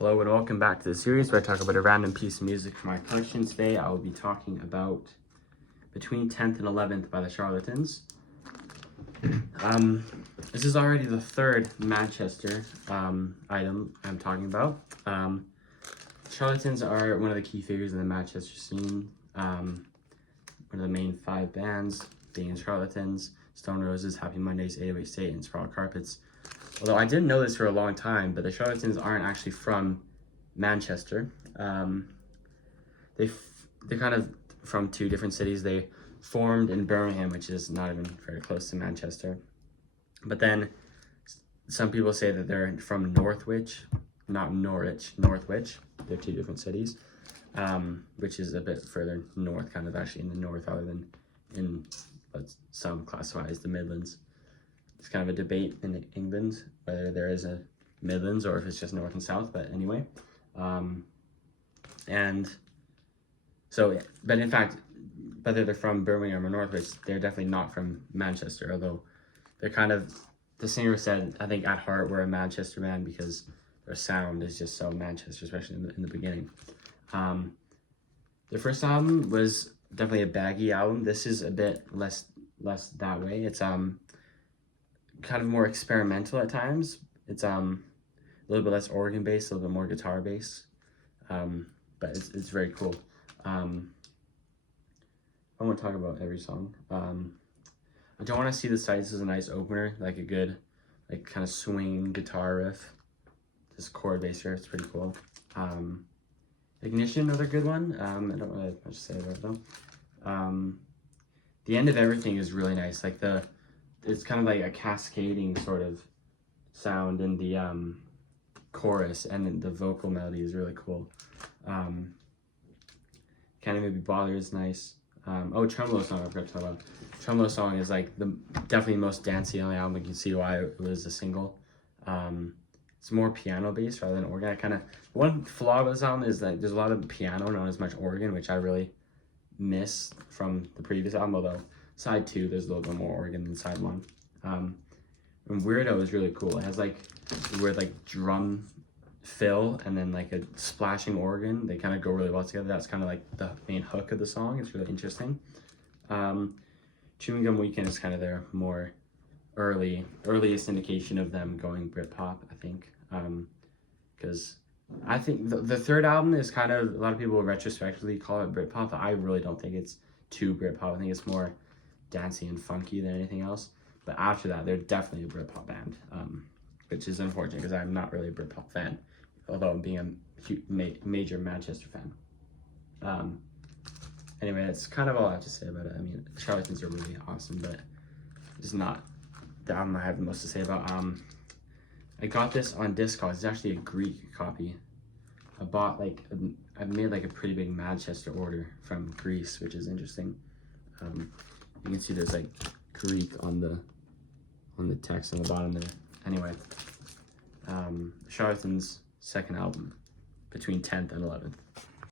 Hello and welcome back to the series where I talk about a random piece of music from my collection. Today I will be talking about Between 10th and 11th by the Charlatans. This is already the third Manchester item I'm talking about. Charlatans are one of the key figures in the Manchester scene. One of the main 5 bands being Charlatans, Stone Roses, Happy Mondays, 808 State, and Sprawl Carpets. Although I didn't know this for a long time, but the Charlatans aren't actually from Manchester. They're kind of from 2 different cities. They formed in Birmingham, which is not even very close to Manchester. But then some people say that they're from Northwich, not Norwich, Northwich. They're 2 different cities, which is a bit further north, kind of actually in the north rather than in what some classify as the Midlands. It's kind of a debate in England whether there is a Midlands or if it's just north and south, but anyway. And so, but in fact, whether they're from Birmingham or Northwich, they're definitely not from Manchester, although they're kind of, the singer said, I think at heart we're a Manchester band because their sound is just so Manchester, especially in the beginning. Their first album was definitely a baggy album. This is a bit less that way. It's kind of more experimental at times. It's a little bit less organ based, a little bit more guitar based, but it's very cool. I won't talk about every song. I Don't Want to See the Sights is a nice opener, like a good, like kind of swing guitar riff. This chord bass riff, it's pretty cool. Ignition, another good one. I don't really have much to say about it though. The end of everything is really nice. Like it's kind of like a cascading sort of sound in the chorus, and then the vocal melody is really cool. Kind of Maybe Bother is nice. Tremolo Song I forgot to talk about. Tremolo Song is like definitely the most dancey on the album. You can see why it was a single. It's more piano based rather than organ. One flaw of this album is that there's a lot of piano, not as much organ, which I really miss from the previous album, although side 2 there's a little bit more organ than side 1. And Weirdo is really cool. It has like weird like drum fill and then like a splashing organ. They kind of go really well together. That's kind of like the main hook of the song. It's really interesting. Chewing Gum Weekend is kind of their more earliest indication of them going Britpop, I think, because I think the third album is kind of, a lot of people retrospectively call it Britpop. I really don't think it's too Britpop. I think it's more dancey and funky than anything else. But after that, they're definitely a Britpop band, which is unfortunate because I'm not really a Britpop fan, although being a major Manchester fan. Anyway, that's kind of all I have to say about it. I mean, Charlatans are really awesome, but it's not the album I have the most to say about. I got this on Discogs. It's actually a Greek copy. I made like a pretty big Manchester order from Greece, which is interesting. You can see there's like Greek on the text on the bottom there. Anyway, Charlatans' second album, Between 10th and 11th.